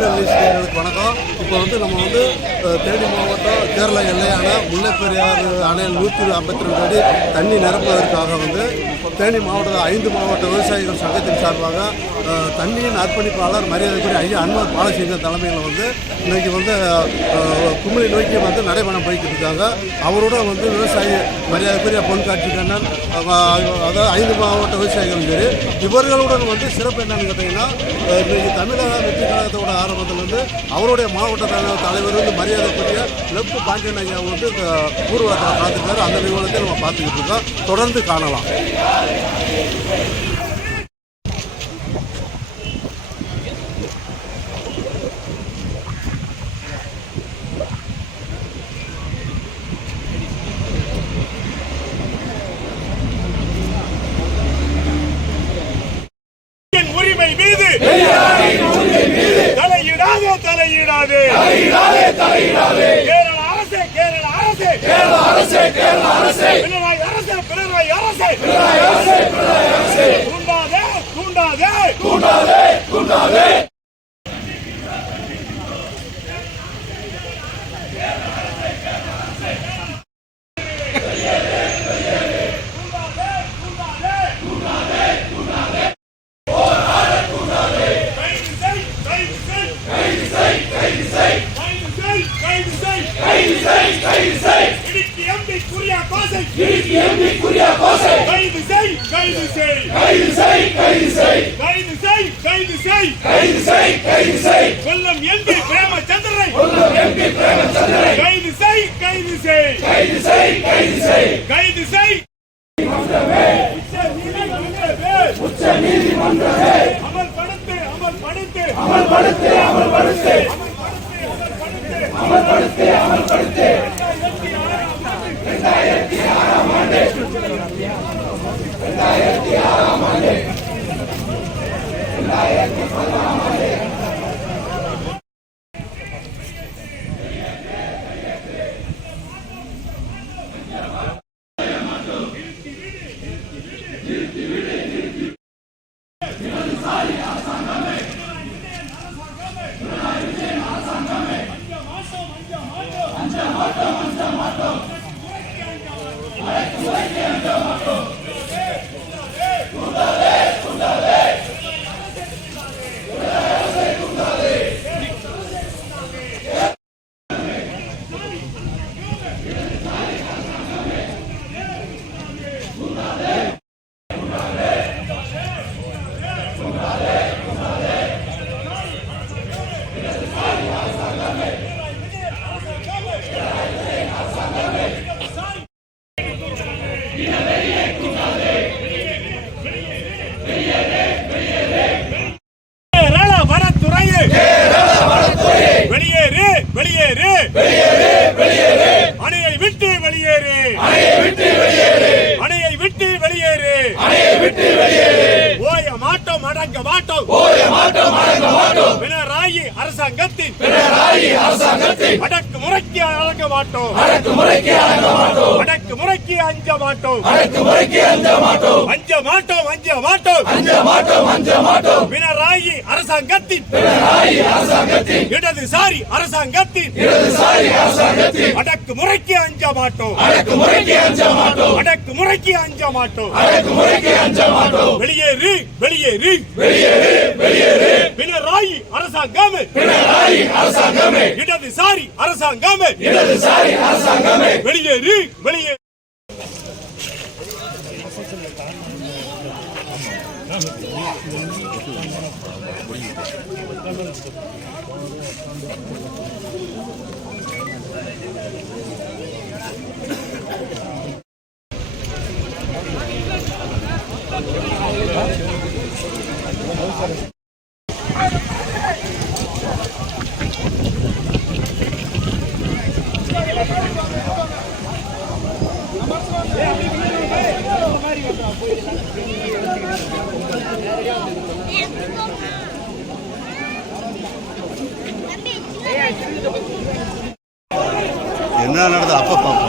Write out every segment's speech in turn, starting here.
ஜேர்னலிஸ்டுகளுக்கு வணக்கம். இப்போ வந்து நம்ம வந்து தேனி மாவட்டம் கேரளா எல்லையான முல்லைப்பெரியாறு அணையில் நூற்றி ஐம்பத்தி ரெண்டு அடி தண்ணி நிரப்புவதற்காக வந்து தேனி மாவட்ட ஐந்து மாவட்ட விவசாயிகள் சங்கத்தின் சார்பாக தண்ணியின் அர்ப்பணிப்பாளர் மரியாதைக்குரிய ஐயா அன்வர் பாலசிங்கம் தலைமையில் வந்து இன்றைக்கி வந்து குமிழி நோக்கி வந்து நடைபயணம் போய்கிட்டு இருக்காங்க அவரோட வந்து விவசாயி மரியாதைக்குரிய பொன்காட்சி கண்ணன் அதாவது ஐந்து மாவட்ட விவசாயிகள் சரி இவர்களுடன் வந்து சிறப்பு என்னன்னு கேட்டிங்கன்னா இன்றைக்கு தமிழக வெற்றி கழகத்தோட ஆரம்பத்தில் வந்து அவருடைய மாவட்ட தலைவர் வந்து மரியாதைக்குரிய லெப்ட் பாண்டியன் ஐயா வந்து இந்த ஊர்வலத்தில் பார்த்துருக்காரு. அந்த நிறுவனத்தை நம்ம பார்த்துக்கிட்டு இருக்கோம். தொடர்ந்து காணலாம். உரிமை மீது. தலையிடாதே தலையிடாதே. கேரள அரசே கேரள அரசே. கேரள அரசே கேரள அரசே. பினராயி அரசே பினராயி அரசே தூண்டாதே தூண்டாதே தூண்டாதே தூண்டாதே கைது செய். கைது செய் கைது செய். கைது செய் கைது செய். கைது செய் கைது செய். கொல்லம் எம்பி பிரேமச்சந்திரனை. கொல்லம் எம்பி பிரேமச்சந்திரனை. கைது செய் கைது செய். கைது செய் கைது செய். கைது செய். உச்ச நீதிமன்றமே. அமல்படுத்து அமல்படுத்து அமல்படுத்து அமல்படுத்து அமல்படுத்து அமல்படுத்து அமல்படுத்து வெளியேறு. அணையை விட்டு வெளியேறு. அணையை விட்டு வெளியேறு. அணையை விட்டு வெளியேறு. மாட்டோம் அடங்க மாட்டோம். ஓய மாட்டோம் அடங்க மாட்டோம். பினராயி அரசாங்கத்தின் பினராயி அரசாங்கத்தின் அடக்கு முறைக்கு அடங்க மாட்டோம். அடக்கு முறைக்கு அடங்க மாட்டோம். அடக்கு முறைக்கு அஞ்ச மாட்டோம். அடக்கு முறைக்கு அஞ்ச மாட்டோம். அஞ்ச மாட்டோம் அஞ்ச மாட்டோம். அஞ்ச மாட்டோம் அஞ்ச மாட்டோம். பினராயி அரசாங்கத்தின் பினராயி அரசாங்கத்தின் இடதுசாரி அரசாங்கத்தின் இடதுசாரி அரசாங்கத்தின் அடக்கு முறைக்கு அஞ்ச மாட்டோம். அடக்கு முறைக்கு அஞ்ச மாட்டோம். அடக்கு முறைக்கு அஞ்ச மாட்டோம். அடக்கு முறைக்கு அஞ்ச மாட்டோம். வெளியேறு வெளியேறு வெளியேறு வெளியேறு பினராயி அரசாங்கமே. பினராயி அரசாங்கமே. இடதுசாரி அரசாங்கமே. இடதுசாரி அரசாங்கமே. வெளியேறு வெளியேறு என்ன நடந்தது? அப்போ பாப்பா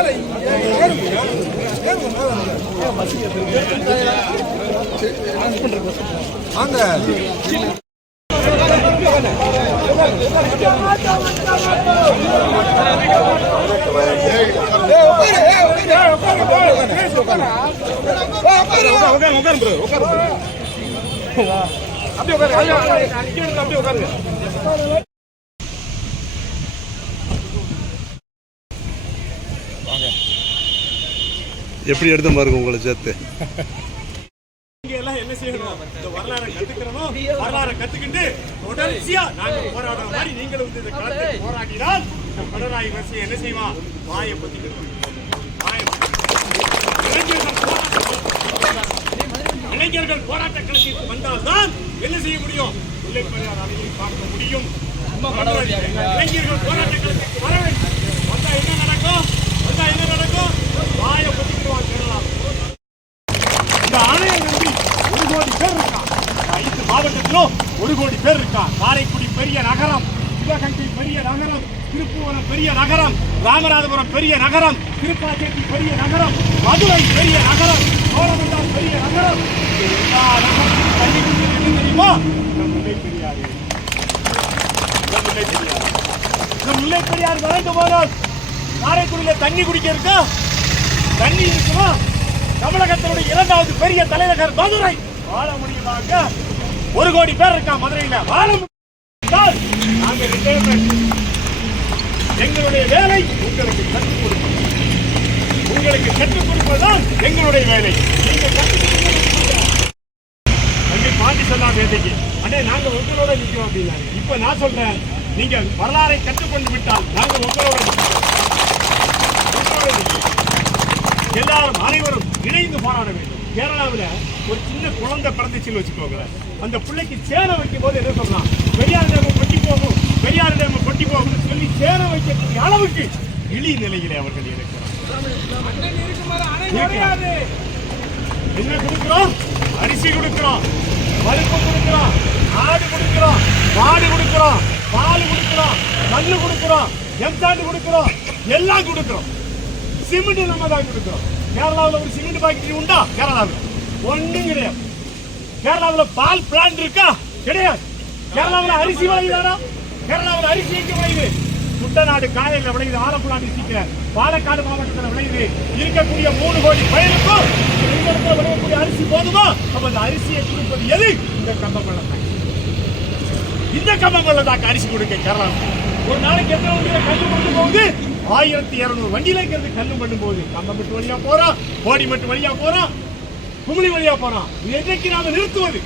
இல்லை அப்படியே உட்காருங்க. எப்படி எடுத்து பாருங்க உங்களை சேர்த்து. இங்க எல்லாம் என்ன செய்யணும்? இந்த வரலாறை கத்துக்கிறோம் வரலாறை கத்துக்கிட்டு தொடர்ச்சியா நாங்க போராடுற மாதிரி நீங்களும் வந்து இந்த களத்தை போராடினால் இந்த பினராயி விவசாயம் என்ன செய்வான் வாயை பத்திக்கணும் வாயை இளைஞர்கள் இளைஞர்கள் போராட்ட களத்திற்கு வந்தால்தான் என்ன செய்ய முடியும்? முல்லை பெரியார் அணையை பார்க்க முடியும். இளைஞர்கள் போராட்ட களத்திற்கு வர வேண்டும். வந்தா என்ன நடக்கும்? வந்தா என்ன நடக்கும் வாயை பத்திக்குவான் கேரளா இந்த ஆணையை நம்பி ஒரு கோடி பேர் இருக்கா இந்த ஐந்து மாவட்டத்திலும் ஒரு கோடி பேர் இருக்கா காரைக்குடி பெரிய நகரம் சிவகங்கை பெரிய நகரம் திருப்புவனம் பெரிய நகரம் ராமநாதபுரம் பெரிய நகரம் திருப்பாச்சேரி பெரிய நகரம் மதுரை பெரிய நகரம் சோழமண்டாம் பெரிய நகரம். எல்லா தண்ணி என்ன தெரியுமா? இந்த முல்லை பெரியாறு இந்த முல்லை பெரியாறு முல்லை வளர்ந்து போனால் தண்ணி குடிக்க இருக்கா தண்ணி இருக்குமா? தமிழகத்தினுடைய இரண்டாவது பெரிய தலைநகர் மதுரை. வாழ முடியுமாங்க ஒரு கோடி பேர் இருக்கா மதுரையில்? வாழ முடிந்தால் நாங்க ரிட்டையர்மெண்ட் எங்களுடைய வேலை உங்களுக்கு கற்றுக் கொடுப்பது. உங்களுக்கு கற்றுக் கொடுப்பதுதான் எங்களுடைய வேலை. நீங்கள் கற்றுக் கொடுப்பது தம்பி பாண்டி சொன்னா வேதைக்கு அண்ணே நாங்க உங்களோட நிற்கிறோம் அப்படின்னாரு. இப்போ நான் சொல்றேன் நீங்கள் வரலாறை கற்றுக்கொண்டு விட்டால் நாங்கள் உங்களோட எல்லாரும் அனைவரும் இணைந்து போராட வேண்டும். கேரளாவில் ஒரு சின்ன குழந்தை பிறந்துச்சுன்னு வச்சுக்கோங்களேன். அந்த பிள்ளைக்கு சேனை வைக்கும் போது என்ன சொல்லலாம்? பெரியார் டேம் கொட்டி போகும் பெரியார் டேம் கொட்டி போகும்னு சொல்லி சேனை வைக்கக்கூடிய அளவுக்கு இழி நிலையிலே அவர்கள் இருக்கிறார் என்ன கொடுக்கிறோம்? அரிசி கொடுக்கிறோம் பருப்பு கொடுக்கிறோம் ஆடு கொடுக்கிறோம் மாடு கொடுக்கிறோம் பால் கொடுக்கிறோம் கல்லு கொடுக்கிறோம் எந்தாண்டு கொடுக்கிறோம் எல்லாம் கொடுக்கிறோம். சிமெண்ட் நம்ம தான் கொடுக்கிறோம். கேரளாவில் ஒரு சிமெண்ட் பாக்கெட் உண்டா? கேரளாவில். ஒன்றும் கிடையாது கேரளாவில் பால் பிளான்ட் இருக்கா? கிடையாது. கேரளாவில் அரிசி வாங்கிதானா கேரளாவில் அரிசி எங்க வாங்குது குட்டநாடு காலையில் விளையுது ஆலப்புழா டிஸ்ட்ரிக்ட்ல பாலக்காடு மாவட்டத்தில் விளையுது. இருக்கக்கூடிய மூணு கோடி பயிலுக்கும் இந்த விளையக்கூடிய அரிசி போதுமா? அப்ப அந்த அரிசியை கொடுப்பது எது? இந்த கம்பம் இந்த கம்பம் தாக்க அரிசி கொடுக்க கேரளா ஒரு நாளைக்கு எத்தனை வண்டியில கொண்டு போகுது? ஆயிரத்தி இரநூறு வண்டியில இருக்கிறது கல்லு போது போகுது மட்டும் வழியா போறான் மட்டும் வழியா போறான் குமிழி வழியா போறான் என்றைக்கு நாம நிறுத்துவது?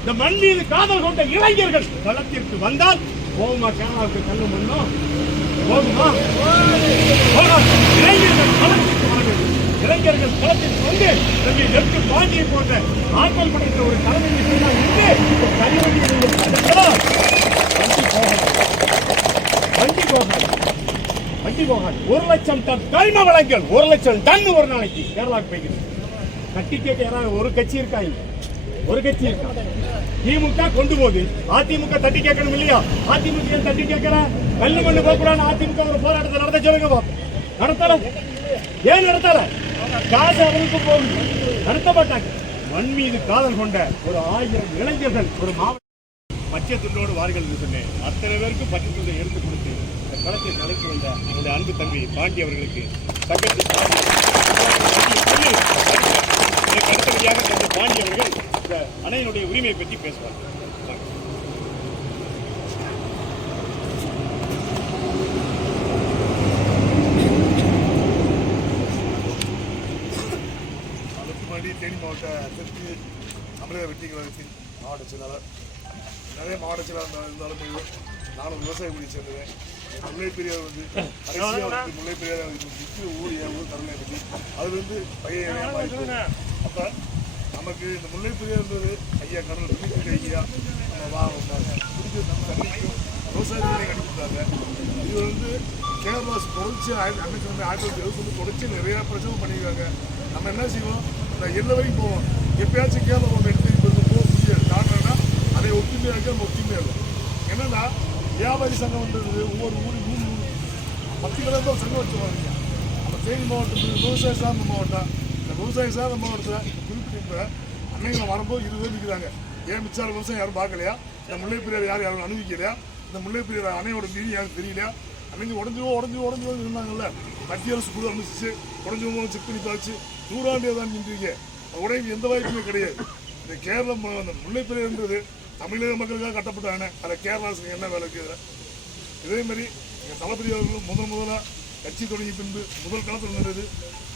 இந்த மண் மீது காதல் கொண்ட இளைஞர்கள் களத்திற்கு வந்தால் போகுமா கேரளாவுக்கு கல்லு மண்ணும் போகுமா? இளைஞர்கள் களத்திற்கு வர வேண்டும் இளைஞர்கள் களத்திற்கு வந்து தம்பி நெற்கு பாண்டியை போன்ற ஆற்றல் படைத்த ஒரு தலைமை இருந்து கனிவண்டியை வண்டி போகாது. வண்டி போகாது. ஒரு லட்சம் டன் கரிம வளங்கள் ஒரு லட்சம் டன் ஒரு நாளைக்கு கேரளாவுக்கு போய்க்குது. கட்டி கேட்க யாராவது ஒரு கட்சி இருக்கா ஒரு கட்சி இருக்கா? திமுக கொண்டு போகுது. அதிமுக தட்டி கேட்கணும் இல்லையா? அதிமுக ஏன் தட்டி கேட்கிற? கல்லு கொண்டு போகக்கூடாது அதிமுக ஒரு போராட்டத்தை நடத்த சொல்லுங்க நடத்தல. ஏன் நடத்தல? காசு அவனுக்கு போகுது. நடத்த மாட்டாங்க. மண் மீது காதல் கொண்ட ஒரு ஆயிரம் இளைஞர்கள் ஒரு மாவட்ட பச்சை துண்டோடு வார்கள் சொன்னேன். அத்தனை பேருக்கு பச்சை துண்டை எடுத்து கொடுத்து களத்தை தலைக்கு வந்த என்னுடைய அன்பு தம்பி பாண்டி அவர்களுக்கு தங்கச்சி பாண்டி சொல்லி, எனக்கு அடுத்தபடியாக தம்பி பாண்டி அவர்கள் இந்த அணையினுடைய உரிமையை பற்றி பேசுவார். அதுக்கு முன்னாடி தேனி மாவட்ட தெற்கு தமிழக வெற்றி கழகத்தின் மாவட்ட செயலாளர். நிறைய மாவட்ட செயலாளர் இருந்தாலும் இருந்தாலும் நானும் விவசாய குடி சேர்ந்தேன் முல்லை பெரியார் வந்து கடைசியாக வந்து முல்லை பெரியார் முக்கிய ஊர் என் ஊர் கருணை பற்றி அது வந்து பையன் அப்போ நமக்கு இந்த முல்லை பெரியார்ன்றது ஐயா கடல் பிடிக்கிற ஐயா நம்ம வா குடிக்கிற தண்ணிக்கும் விவசாயத்துலையும் கண்டுபிடிச்சாங்க இது வந்து கேரளாஸ் தொடர்ச்சி ஆயிரத்தி அன்னைக்கு வந்து ஆயிரத்தி தொள்ளாயிரத்தி எழுபத்தி தொடர்ச்சி நிறையா பிரச்சனை பண்ணியிருக்காங்க நம்ம என்ன செய்வோம் இந்த எல்லை வரைக்கும் போவோம் எப்பயாச்சும் கேரளா ஒன்று எடுத்து இப்போ போக முடியாது காரணம்னா அதை ஒற்றுமையாக நம்ம ஒற்றுமையாக இருக்கும் என்னன்னா வியாபாரி சங்கம் வந்தது ஒவ்வொரு ஊரும் நூறு நூறு பத்து கிலோ தான் சங்கம் வச்சுருவாங்க. நம்ம தேனி மாவட்டத்தில் விவசாய சார்ந்த மாவட்டம். இந்த விவசாய சார்ந்த மாவட்டத்தில் குறிப்பிட்ட இப்போ அன்னைக்கு வரும்போது இருபது பேர் நிற்கிறாங்க ஏன் மிச்சார விவசாயம் யாரும் பார்க்கலையா? இந்த முல்லை பெரியார் யாரும் யாரும் அனுபவிக்கலையா? இந்த முல்லை பெரியார் அணையோட மீறி யாரும் தெரியலையா? அன்னைக்கு உடஞ்சிவோ உடஞ்சிவோ உடஞ்சி இருந்தாங்கல்ல. மத்திய அரசு குழு அமைச்சிச்சு. உடஞ்சிவோ செக் பண்ணி பார்த்து நூறாண்டு தான் நின்றீங்க. உடைக்கு எந்த வாய்ப்புமே கிடையாது. இந்த கேரளம் அந்த முல்லை பெரியார்ன்றது தமிழக மக்களுக்காக கட்டப்பட்ட அணை அதை கேரள என்ன வேலை இருக்குது? இதே மாதிரி எங்கள் தளபதி அவர்களும் முதல் முதலாக கட்சி தொடங்கி பின்பு முதல் களத்தில் நின்றது.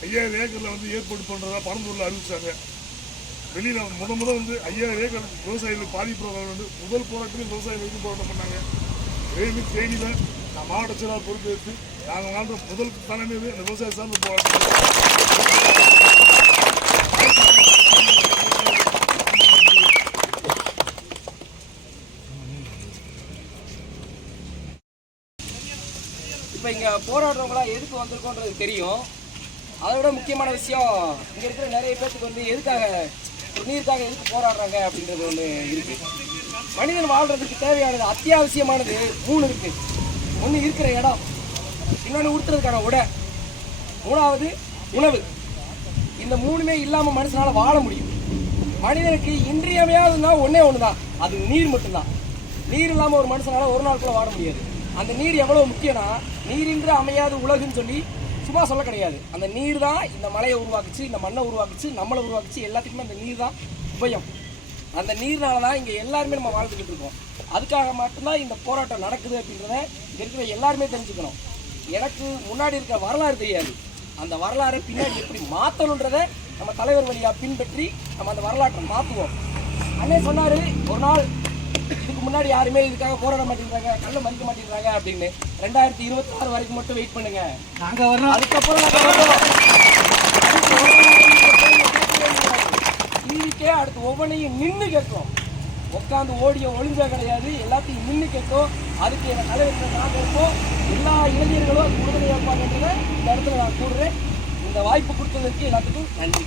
ஐயாயிரம் ஏக்கரில் வந்து ஏற்பாடு பண்ணுறதா பரந்தூரில் அறிவிச்சாங்க. வெளியில் முத முதல் வந்து ஐயாயிரம் ஏக்கர் விவசாயிகள் பாதிப்பு வந்து முதல் போராட்டத்தில் விவசாயிகளுக்கு போராட்டம் பண்ணாங்க. இதே மாதிரி தேனியில் நான் மாவட்ட செயலாளர் பொறுப்பேற்று நாங்கள் வாழ்ந்த முதல் தலைமையில் இந்த விவசாய சார்ந்த போராட்டம். இப்போ இங்கே போராடுறவங்களாம் எதுக்கு வந்திருக்கோன்றது தெரியும். அதை விட முக்கியமான விஷயம் இங்கே இருக்கிற நிறைய பேர்த்துக்கு வந்து எதுக்காக ஒரு நீருக்காக எதுக்கு போராடுறாங்க அப்படின்றது ஒன்று இருக்குது மனிதன் வாழ்கிறதுக்கு தேவையானது அத்தியாவசியமானது மூணு இருக்குது ஒன்று இருக்கிற இடம் இன்னொன்று உடுத்துறதுக்கான உடை. மூணாவது உணவு. இந்த மூணுமே இல்லாமல் மனுஷனால் வாழ முடியும். மனிதனுக்கு இன்றியமையாததுன்னா ஒன்றே ஒன்று தான் அது நீர் மட்டும்தான். நீர் இல்லாமல் ஒரு மனுஷனால் ஒரு நாள் கூட வாழ முடியாது. அந்த நீர் எவ்வளவு முக்கியம்னா நீரின்றி அமையாத உலகுன்னு சொல்லி சும்மா சொல்ல கிடையாது. அந்த நீர் தான் இந்த மலையை உருவாக்குச்சு இந்த மண்ணை உருவாக்குச்சு நம்மளை உருவாக்குச்சு எல்லாத்துக்குமே அந்த நீர் தான் உபயம். அந்த நீர்னால தான் இங்கே எல்லாருமே நம்ம வாழ்ந்துக்கிட்டு இருக்கோம். அதுக்காக மட்டும்தான் இந்த போராட்டம் நடக்குது அப்படின்றத இங்கே இருக்கிற எல்லாருமே தெரிஞ்சுக்கணும். எனக்கு முன்னாடி இருக்க வரலாறு தெரியாது. அந்த வரலாறை பின்னாடி எப்படி மாற்றணுன்றத நம்ம தலைவர் வழியாக பின்பற்றி நம்ம அந்த வரலாற்றை மாற்றுவோம் அண்ணே சொன்னார் ஒரு நாள் இதுக்கு முன்னாடி யாருமே இதுக்காக போராட மாட்டேங்கிறாங்க கல்ல மதிக்க மாட்டேங்கிறாங்க அப்படின்னு ரெண்டாயிரத்தி இருபத்தி ஆறு வரைக்கும் மட்டும் வெயிட் பண்ணுங்க. நாங்க வரோம் அதுக்கப்புறம். டிவிக்கே அடுத்து ஒவ்வொன்றையும் நின்று கேட்கும். உட்காந்து ஓடிய ஒளிஞ்சா கிடையாது எல்லாத்தையும் நின்று கேட்கும். அதுக்கு என் தலைவர்கள் நாங்கள் இருப்போம் எல்லா இளைஞர்களும் அது உறுதுணையாக இருப்பாங்கன்றதை இந்த இடத்துல நான் கூறுறேன். இந்த வாய்ப்பு கொடுத்ததற்கு எல்லாத்துக்கும் நன்றி.